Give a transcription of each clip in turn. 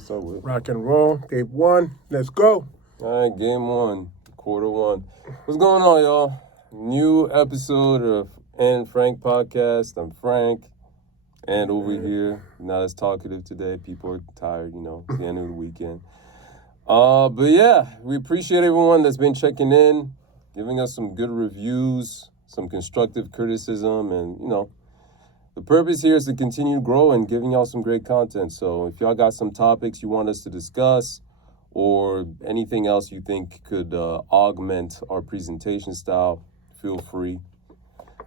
we start with? Rock and roll. Tape 1. Let's go. All right, game 1, quarter 1. What's going on, y'all? New episode of antfrankpodcast. I'm Frank. And over here, not as talkative today. People are tired, it's the end of the weekend. But yeah, we appreciate everyone that's been checking in, giving us some good reviews, some constructive criticism, and, the purpose here is to continue to grow and giving y'all some great content. So if y'all got some topics you want us to discuss or anything else you think could augment our presentation style, feel free.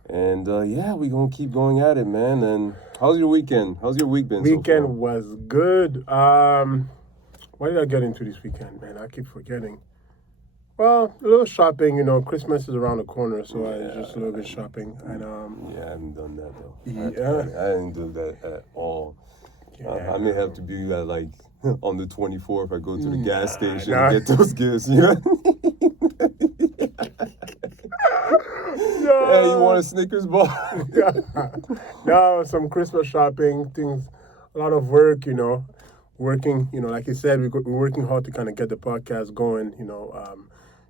And yeah, we're going to keep going at it, man. And how's your weekend? How's your week been so far? Weekend was good. What did I get into this weekend, man? I keep forgetting. Well, a little shopping, Christmas is around the corner, so I just a little bit shopping. And yeah, I haven't done that, though. Yeah. I didn't do that at all. Yeah. I may have to be like on the 24th. I go to the gas station and get those gifts, Hey, you want a Snickers bar? No, some Christmas shopping, things, a lot of work, working, like you said, we're working hard to kind of get the podcast going,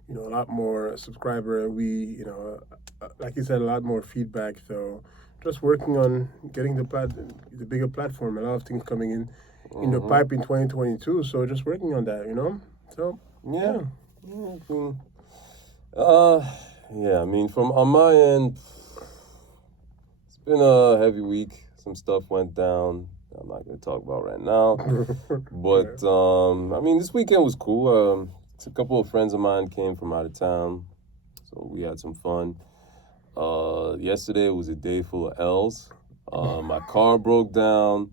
a lot more subscriber. We, like you said, a lot more feedback. So just working on getting the bigger platform. A lot of things coming in the pipe in 2022. So just working on that, So yeah. Yeah, I mean, from on my end, it's been a heavy week. Some stuff went down. I'm not going to talk about right now. But, I mean, this weekend was cool. A couple of friends of mine came from out of town, so we had some fun. Yesterday was a day full of L's. My car broke down.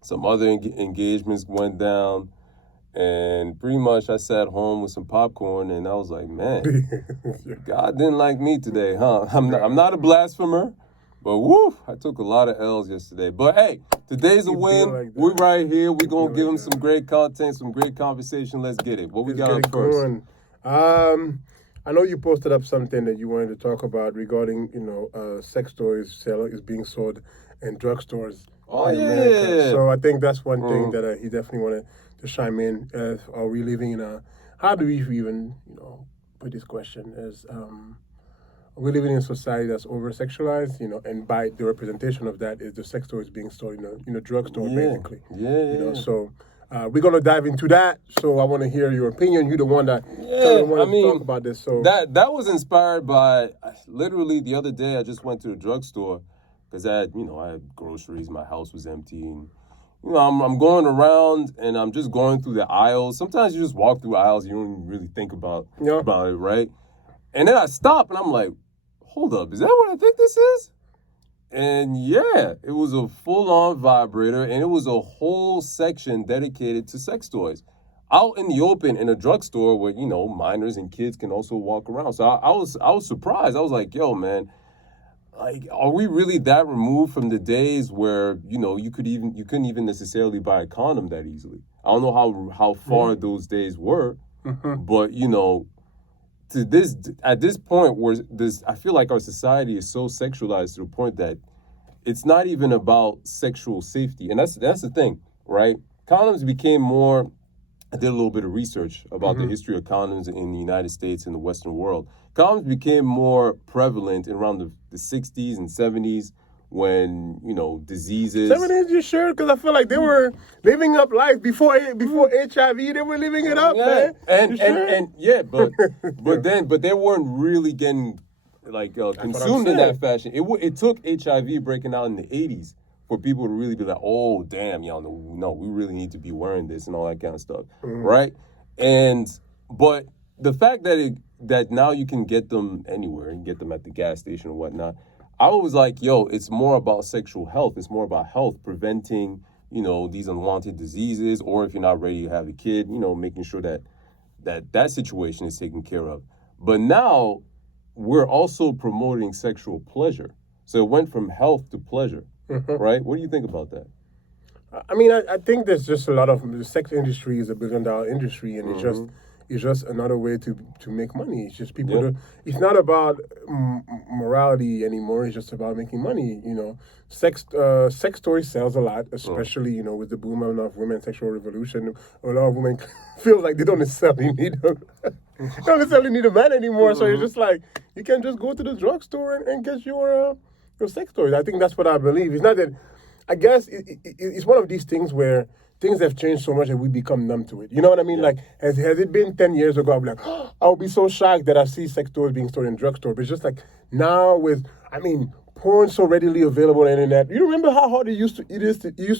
Some other engagements went down. And pretty much I sat home with some popcorn, and I was like, man, God didn't like me today, huh? I'm not a blasphemer, but woo, I took a lot of L's yesterday. But hey, today's a win. Like we're right here. We're going to give them some great content, some great conversation. Let's get it. What we got up first? I know you posted up something that you wanted to talk about regarding, sex toys is being sold in drugstores in America. So I think that's one thing that he definitely wanted to chime in. Are we living in how do we even, put this question as, are we living in a society that's over-sexualized, and by the representation of that is the sex toys being sold in a drugstore, basically. So we're going to dive into that. So I want to hear your opinion. You're the one that talk about this. So that was inspired by, literally the other day I just went to the drugstore because I had groceries. My house was empty. And, I'm going around and I'm just going through the aisles. Sometimes you just walk through aisles. You don't even really think about it, right? And then I stop and I'm like, hold up, is that what I think this is? And yeah, it was a full-on vibrator, and it was a whole section dedicated to sex toys. Out in the open in a drugstore where, minors and kids can also walk around. So I was surprised. I was like, yo, man, like, are we really that removed from the days where, you couldn't even necessarily buy a condom that easily? I don't know how far those days were, but, at this point where I feel like our society is so sexualized to the point that it's not even about sexual safety. And that's the thing, right? Condoms became more, I did a little bit of research about the history of condoms in the United States and the Western world. Condoms became more prevalent around the 60s and 70s when, diseases. 70s, you sure? Because I feel like they were living up life before HIV. They were living it up, man. But they weren't really getting consumed in that fashion. It took HIV breaking out in the 80s for people to really be like, oh damn, no, we really need to be wearing this and all that kind of stuff, right? But the fact that now you can get them anywhere and get them at the gas station or whatnot. I was like, yo, it's more about sexual health. It's more about health, preventing, these unwanted diseases, or if you're not ready to have a kid, making sure that situation is taken care of. But now we're also promoting sexual pleasure. So it went from health to pleasure, right? What do you think about that? I mean, I think there's just a lot of the sex industry is a $1 billion industry, and It's just another way to make money. It's just people. It's not about morality anymore. It's just about making money. Sex toys sells a lot, especially with the boom of women's sexual revolution. A lot of women feel like they don't necessarily need a man anymore. So it's just like you can just go to the drugstore and get your sex toys. I think that's what I believe. It's not that. I guess it's one of these things where things have changed so much that we become numb to it. You know what I mean? Like, has it been 10 years ago, I'll be like, I would be so shocked that I see sex toys being stored in drugstore. But it's just like now porn so readily available on the internet. You remember how hard it used to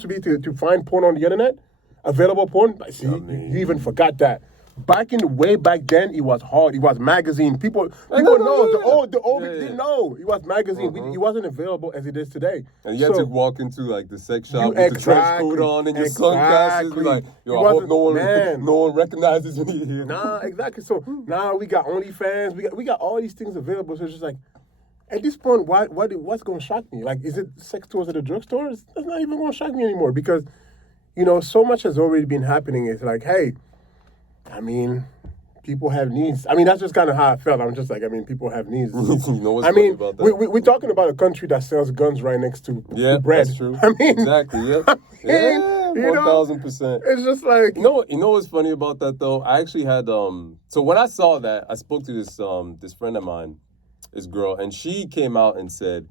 be to find porn on the internet? Available porn? See, you even forgot that. Way back then, it was hard. It was magazine. People know. The old didn't know. It was magazine. It wasn't available as it is today. And you had to walk into like the sex shop with the trench coat on and your sunglasses. Like, I hope no one recognizes me here. Nah, exactly. So now we got OnlyFans. We got all these things available. So it's just like, at this point, what's going to shock me? Like, is it sex toys at the drugstore? That's not even going to shock me anymore because, so much has already been happening. It's like, hey. People have needs. That's just kind of how I felt. I'm just like, people have needs. What's funny about that? We're talking about a country that sells guns right next to bread. That's true. Exactly. Yeah. 1,000%. It's just like you know what's funny about that though? I actually had So when I saw that, I spoke to this friend of mine, this girl, and she came out and said,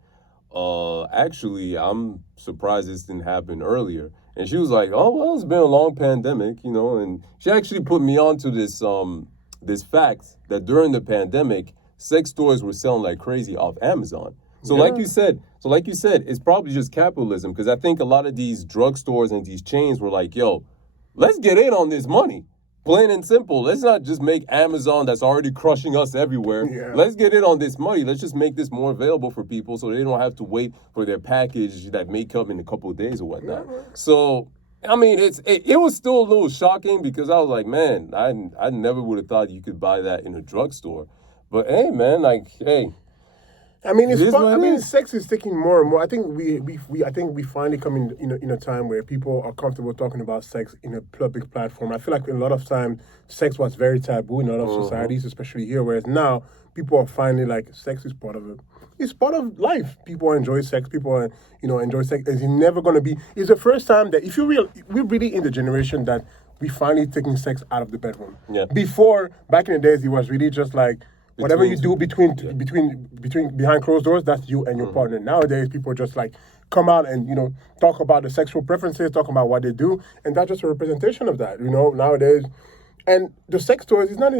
actually, I'm surprised this didn't happen earlier. And she was like, oh, well, it's been a long pandemic, and she actually put me onto this fact that during the pandemic, sex toys were selling like crazy off Amazon. So like you said, it's probably just capitalism because I think a lot of these drugstores and these chains were like, yo, let's get in on this money. Plain and simple. Let's not just make Amazon that's already crushing us everywhere. Yeah. Let's get in on this money. Let's just make this more available for people so they don't have to wait for their package that may come in a couple of days or whatnot. Yeah. So, it was still a little shocking because I was like, man, I never would have thought you could buy that in a drugstore. But hey, man, it's fun. Sex is taking more and more. I think we finally come in a time where people are comfortable talking about sex in a public platform. I feel like a lot of time sex was very taboo in a lot of societies, especially here. Whereas now people are finally like, sex is part of it. It's part of life. People enjoy sex. People enjoy sex. It's never going to be. It's the first time that we're really in the generation that we finally taking sex out of the bedroom. Yeah. Before, back in the days, it was really just like. Whatever you do between behind closed doors, that's you and your partner. Nowadays, people just like come out and talk about the sexual preferences, talk about what they do, and that's just a representation of that. Nowadays, and the sex toys is not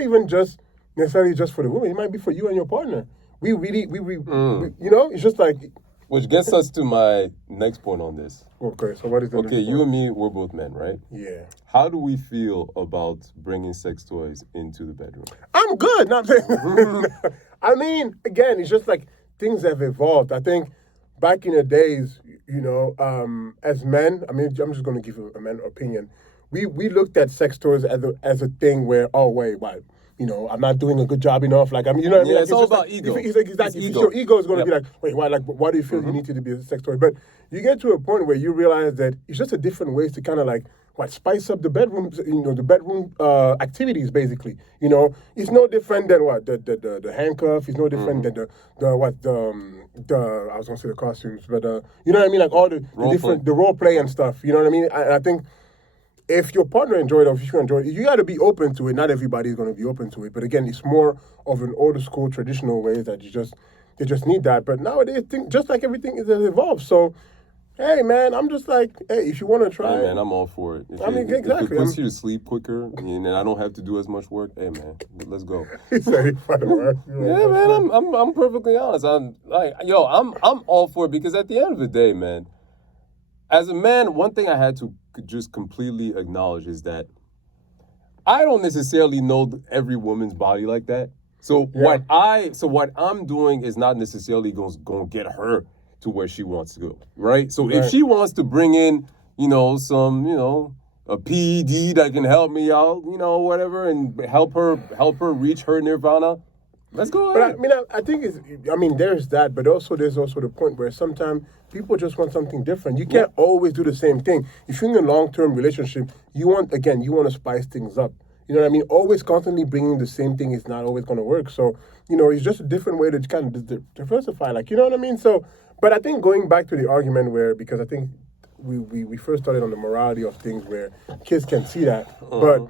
even just necessarily just for the woman. It might be for you and your partner. It's just like. Which gets us to my next point on this. Okay, so what is the next point? You and me, we're both men, right? Yeah. How do we feel about bringing sex toys into the bedroom? I'm good. Not saying. Again, it's just like things have evolved. I think back in the days, as men, I'm just going to give a man opinion. We looked at sex toys as a thing where, I'm not doing a good job enough. Like, it's all about ego. Exactly. Your ego is going to be like, wait, why? Like, why do you feel you need to be a sex toy? But you get to a point where you realize that it's just a different ways to kind of like, spice up the bedroom, the bedroom activities, basically. It's no different than the handcuff. It's no different than I was going to say the costumes, but you know what I mean? Like all the different, the role play and stuff. You know what I mean? I think if your partner enjoyed it, or if you enjoy it, you got to be open to it. Not everybody's going to be open to it. But again, it's more of an older school, traditional way that they just need that. But nowadays, just like everything has evolved. So, hey, man, I'm just like, hey, if you want to try it. Man, I'm all for it. Exactly. If it puts you to sleep quicker and I don't have to do as much work, hey, man, let's go. Yeah, man, I'm perfectly honest. I'm all for it because at the end of the day, man, as a man, one thing I had to just completely acknowledge is that I don't necessarily know every woman's body like that. So what I'm doing is not necessarily going to get her to where she wants to go, right? So if she wants to bring in, some, a PED that can help me out, whatever, and help her reach her nirvana, let's go ahead. But I think there's that, but there's also the point where sometimes people just want something different. You can't always do the same thing. If you're in a long-term relationship, you want to spice things up. You know what I mean? Always constantly bringing the same thing is not always going to work. So, it's just a different way to kind of diversify. Like, you know what I mean? So, but I think going back to the argument because I think we first started on the morality of things where kids can see that. But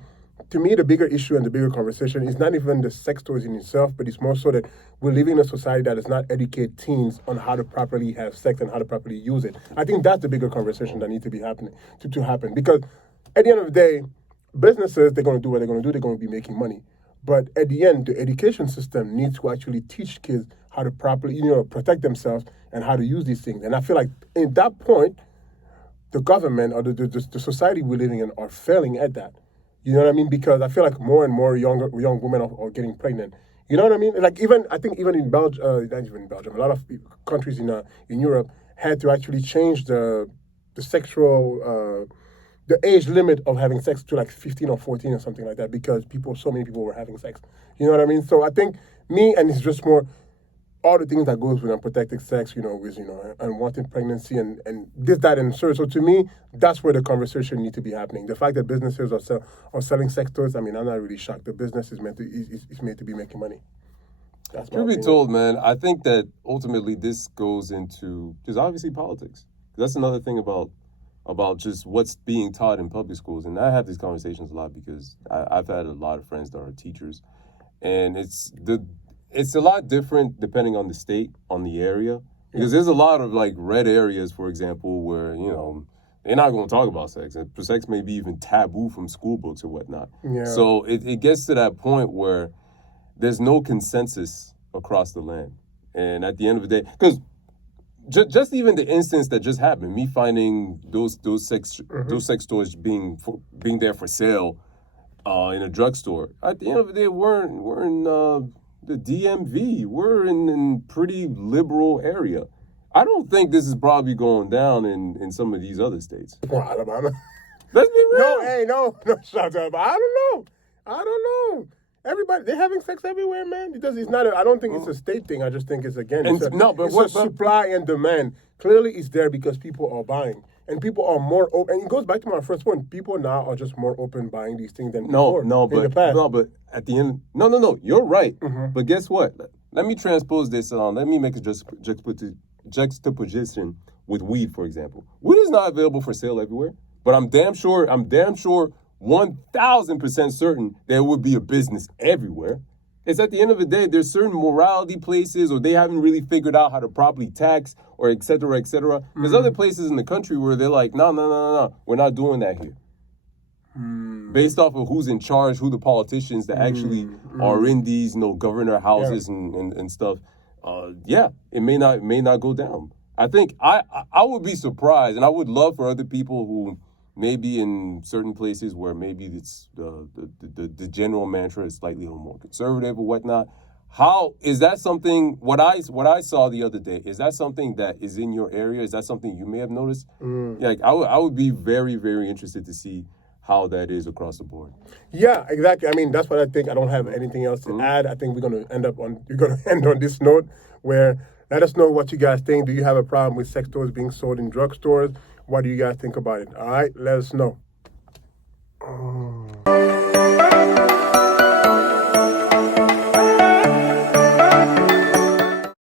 to me, the bigger issue and the bigger conversation is not even the sex toys in itself, but it's more so that we're living in a society that does not educate teens on how to properly have sex and how to properly use it. I think that's the bigger conversation that needs to be happening to happen. Because at the end of the day, businesses, they're going to do what they're going to do. They're going to be making money. But at the end, the education system needs to actually teach kids how to properly, protect themselves and how to use these things. And I feel like at that point, the government or the society we're living in are failing at that. You know what I mean? Because I feel like more and more young women are getting pregnant. You know what I mean? Like I think even in Belgium, not even in Belgium, a lot of countries in Europe had to actually change the sexual the age limit of having sex to like 15 or 14 or something like that because so many people were having sex. You know what I mean? So I think and it's just more all the things that goes with unprotected sex, with, unwanted pregnancy and this, that, and so. So to me, that's where the conversation needs to be happening. The fact that businesses are selling sex toys, I mean, I'm not really shocked. The business is meant to be making money. That's Truth be told, man, I think that ultimately this goes into just obviously politics. That's another thing about just what's being taught in public schools. And I have these conversations a lot because I've had a lot of friends that are teachers. And it's a lot different depending on the state, on the area. Because there's a lot of like red areas, for example, where, they're not going to talk about sex. And sex may be even taboo from school books or whatnot. Yeah. So it gets to that point where there's no consensus across the land. And at the end of the day, because just even the instance that just happened, me finding those sex toys being there for sale in a drugstore, at the end of the day, we're in the DMV. We're in pretty liberal area. I don't think this is probably going down in some of these other states. Alabama. Let's be real. No, shut up. I don't know. Everybody, they're having sex everywhere, man. It's not. I don't think it's a state thing. I just think it's a supply and demand. Clearly, it's there because people are buying, and people are more open. And it goes back to my first point. People now are just more open buying these things than before. In the past. But at the end, no. You're right. Mm-hmm. But guess what? Let me transpose this. Let me make a juxtaposition with weed, for example. Weed is not available for sale everywhere, but I'm damn sure 1,000% certain there would be a business everywhere. It's at the end of the day, there's certain morality places or they haven't really figured out how to properly tax or et cetera, et cetera. Mm. There's other places in the country where they're like, no, we're not doing that here. Based off of who's in charge, who the politicians that actually are in these, governor houses and stuff. It may not go down. I think I would be surprised, and I would love for other people who maybe in certain places where maybe it's the general mantra is slightly more conservative or whatnot. How is that something? What I saw the other day, is that something that is in your area? Is that something you may have noticed? I would be very, very interested to see how that is across the board. Yeah, exactly. I mean, that's what I think. I don't have anything else to add. I think we're going to end on this note where let us know what you guys think. Do you have a problem with sex toys being sold in drugstores? What do you guys think about it? All right, let us know.